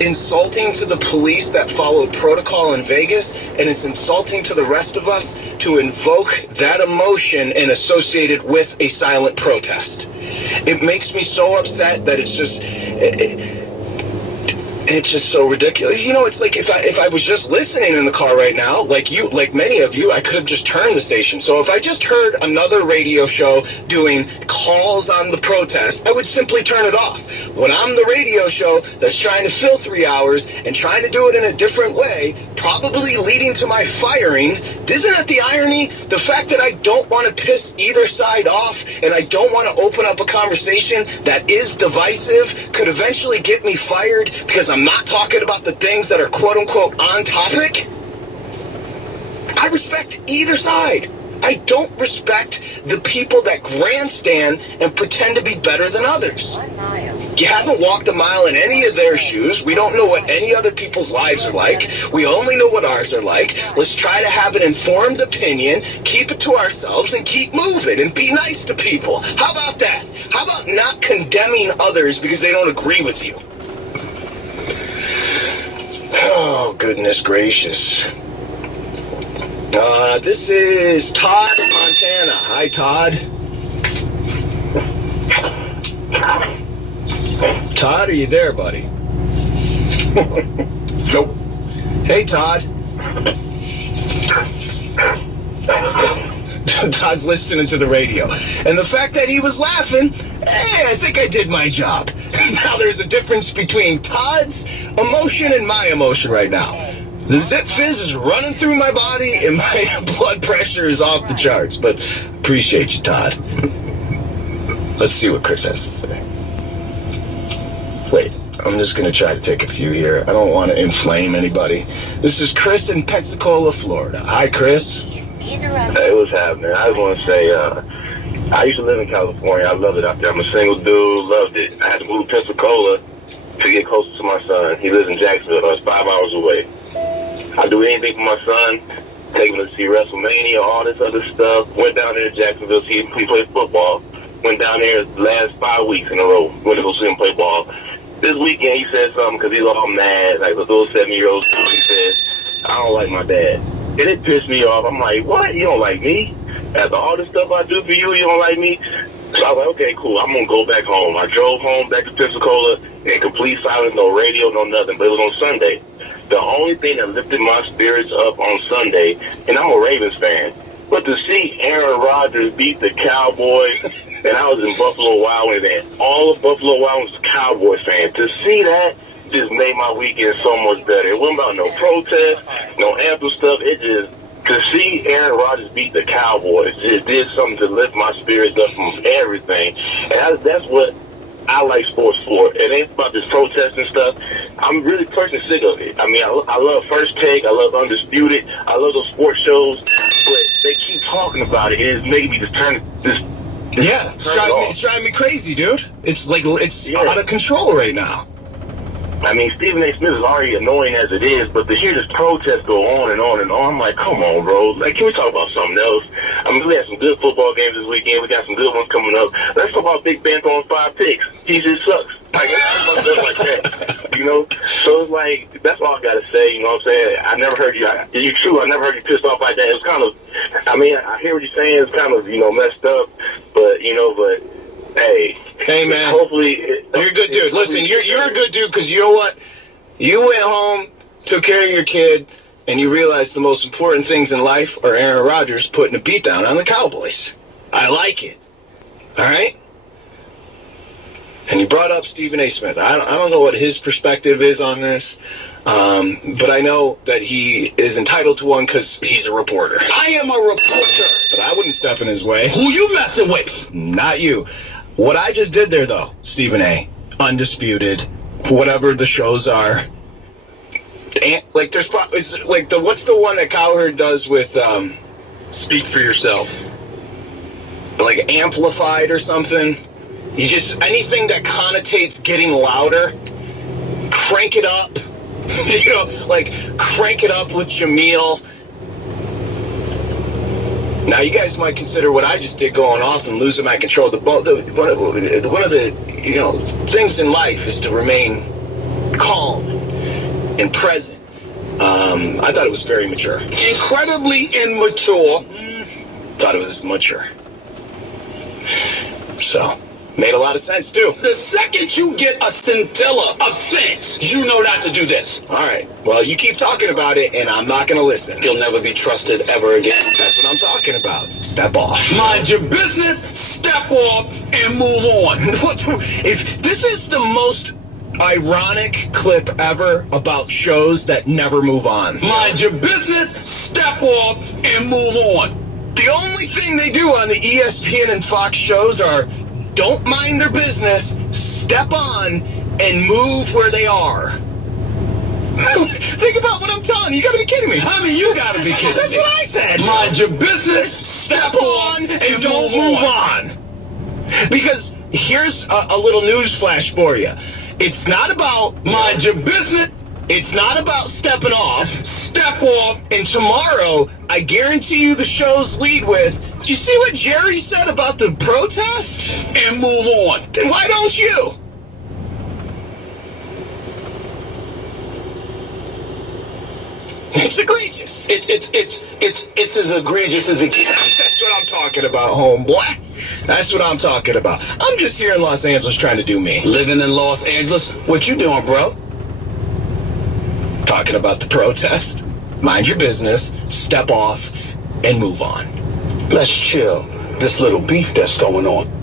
insulting to the police that followed protocol in Vegas, and it's insulting to the rest of us to invoke that emotion and associate it with a silent protest. It makes me so upset that it's just... It's just so ridiculous. You know, it's like if I was just listening in the car right now, like many of you, I could have just turned the station. So if I just heard another radio show doing calls on the protest, I would simply turn it off. When I'm the radio show that's trying to fill 3 hours and trying to do it in a different way, probably leading to my firing, isn't that the irony? The fact that I don't want to piss either side off and I don't want to open up a conversation that is divisive could eventually get me fired because I'm not talking about the things that are quote-unquote on topic. I respect either side. I don't respect the people that grandstand and pretend to be better than others. You haven't walked a mile in any of their shoes. We don't know what any other people's lives are like. We only know what ours are like. Let's try to have an informed opinion, keep it to ourselves, and keep moving and be nice to people. How about that? How about not condemning others because they don't agree with you? Oh, goodness gracious. This is Todd in Montana. Hi, Todd. Todd, are you there, buddy? Nope. Hey, Todd. Todd's listening to the radio. And the fact that he was laughing, I think I did my job. Now there's a difference between Todd's emotion and my emotion right now. The Zip Fizz is running through my body and my blood pressure is off the charts. But appreciate you, Todd. Let's see what Chris has to say. Wait, I'm just going to try to take a few here. I don't want to inflame anybody. This is Chris in Pensacola, Florida. Hi, Chris. Hey, what's happening? I just want to say, I used to live in California. I loved it out there. I'm a single dude, loved it. I had to move to Pensacola to get closer to my son. He lives in Jacksonville. I was 5 hours away. I do anything for my son, take him to see WrestleMania, all this other stuff. Went down there to Jacksonville to see him play football. Went down there the last 5 weeks in a row. Went to go see him play ball. This weekend he said something because he's all mad, like a little 7-year-old dude. He says, I don't like my dad. And it pissed me off. I'm like, what? You don't like me? After all the stuff I do for you, you don't like me? So I was like, okay, cool. I'm going to go back home. I drove home back to Pensacola in complete silence, no radio, no nothing. But it was on Sunday. The only thing that lifted my spirits up on Sunday, and I'm a Ravens fan, but to see Aaron Rodgers beat the Cowboys, and I was in Buffalo Wild Wings, and all of Buffalo Wild Wings Cowboys fans, to see that just made my weekend so much better. It wasn't about no protest, no anthem stuff. It just, to see Aaron Rodgers beat the Cowboys just did something to lift my spirits up from everything. And that's what I like sports for. It ain't about this protest and stuff. I'm really personally sick of it. I mean, I love First Take. I love Undisputed. I love those sports shows. But they keep talking about it. It's making me just turn this. Yeah, it's driving me crazy, dude. It's like, it's out of control right now. I mean, Stephen A. Smith is already annoying as it is, but to hear this protest go on and on and on, I'm like, come on, bro. Like, can we talk about something else? I mean, we had some good football games this weekend. We got some good ones coming up. Let's talk about Big Ben throwing 5 picks. He just sucks. Like, let's talk about stuff like that, you know? So it's like, that's all I got to say, you know what I'm saying? I never heard you, you're true, I never heard you pissed off like that. It was kind of, I mean, I hear what you're saying. It's kind of, you know, messed up, but, you know, but, hey, man. Hopefully, you're a good dude. Listen, you're a good dude because you know what? You went home, took care of your kid, and you realized the most important things in life are Aaron Rodgers putting a beat down on the Cowboys. I like it. All right? And you brought up Stephen A. Smith. I don't know what his perspective is on this, but I know that he is entitled to one because he's a reporter. I am a reporter. But I wouldn't step in his way. Who you messing with? Not you. What I just did there, though, Stephen A., Undisputed, whatever the shows are, and, like, there's it's like what's the one that Cowherd does with Speak for Yourself, like Amplified or something. You just, anything that connotates getting louder, crank it up. You know, like crank it up with Jameel. Now, you guys might consider what I just did going off and losing my control. One of the, you know, things in life is to remain calm and present. I thought it was very mature. Incredibly immature. Thought it was mature. So, made a lot of sense, too. The second you get a scintilla of sense, you know not to do this. All right. Well, you keep talking about it, and I'm not going to listen. You'll never be trusted ever again. That's what I'm talking about. Step off. Mind your business, step off, and move on. If this is the most ironic clip ever about shows that never move on. Mind your business, step off, and move on. The only thing they do on the ESPN and Fox shows are don't mind their business, step on, and move where they are. Think about what I'm telling you. You gotta be kidding me. I mean, you gotta be kidding That's me. what I said. Mind your business, step on, and don't move on. Because here's a little news flash for you. It's not about Mind your business, it's not about stepping off. step off, And tomorrow, I guarantee you the shows lead with, did you see what Jerry said about the protest? and move on. Then why don't you? It's egregious. It's as egregious as it gets. That's what I'm talking about, homeboy. That's what I'm talking about. I'm just here in Los Angeles trying to do me. Living in Los Angeles, what you doing, bro? Talking about the protest. Mind your business, step off, and move on. Let's chill. This little beef that's going on.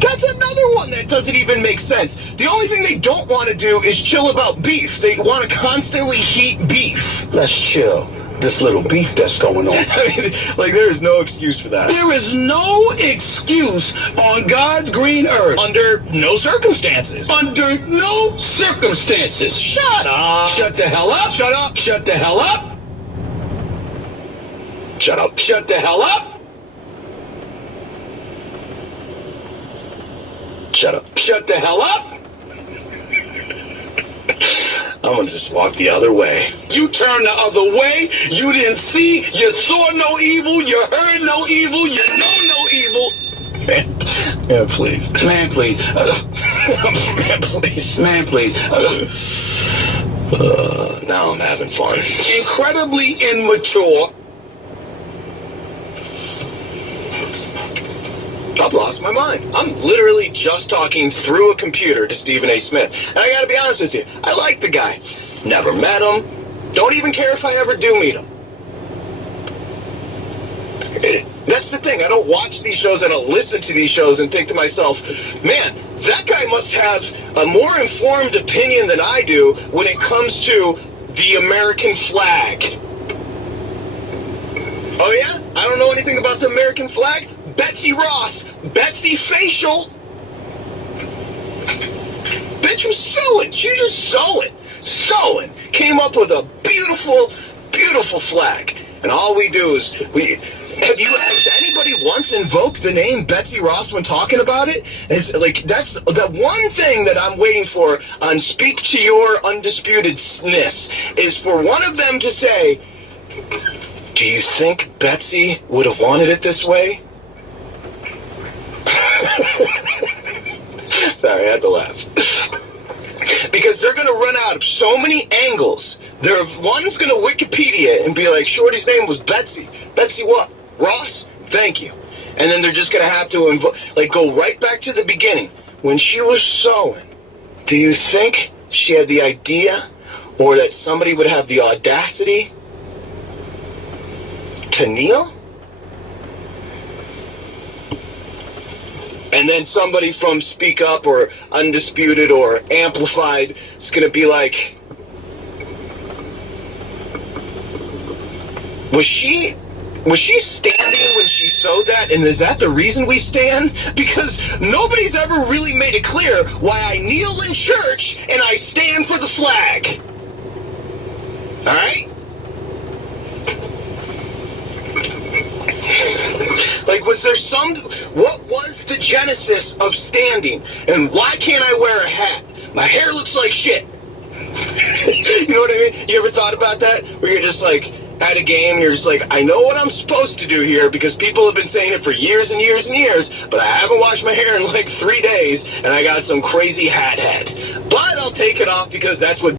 That's another one that doesn't even make sense. The only thing they don't want to do is chill about beef. They want to constantly heat beef. Let's chill. This little beef that's going on. I mean, like, there is no excuse for that. There is no excuse on God's green earth. Under no circumstances. Under no circumstances. Shut up. Shut the hell up. Shut up. Shut the hell up. Shut up. Shut the hell up. Shut up. Shut the hell up. I'm gonna just walk the other way. You turned the other way. You didn't see. You saw no evil. You heard no evil. You know no evil. Man, please. Man, please. Man, please. Man, please. Now I'm having fun. Incredibly immature. I've lost my mind. I'm literally just talking through a computer to Stephen A. Smith. And I gotta be honest with you, I like the guy. Never met him. Don't even care if I ever do meet him. That's the thing. I don't watch these shows. I don't listen to these shows and think to myself, man, that guy must have a more informed opinion than I do when it comes to the American flag. Oh yeah? I don't know anything about the American flag? Betsy Ross, Betsy Facial. Bitch was sewing. She was just sewing. Came up with a beautiful, beautiful flag. And all we do is has anybody once invoked the name Betsy Ross when talking about it? It's like, that's the one thing that I'm waiting for on Speak to Your Undisputedness is for one of them to say, do you think Betsy would have wanted it this way? Sorry, I had to laugh. Because they're going to run out of so many angles. One's going to Wikipedia and be like, Shorty's name was Betsy. Betsy what? Ross? Thank you. And then they're just going to have to go right back to the beginning. When she was sewing, do you think she had the idea or that somebody would have the audacity to kneel? And then somebody from Speak Up or Undisputed or Amplified is going to be like, was she standing when she sewed that? And is that the reason we stand? Because nobody's ever really made it clear why I kneel in church and I stand for the flag. All right? Like, what was the genesis of standing? And why can't I wear a hat? My hair looks like shit. You know what I mean? You ever thought about that? Where you're just like, at a game, and you're just like, I know what I'm supposed to do here because people have been saying it for years and years and years, but I haven't washed my hair in like 3 days, and I got some crazy hat head. But I'll take it off because that's what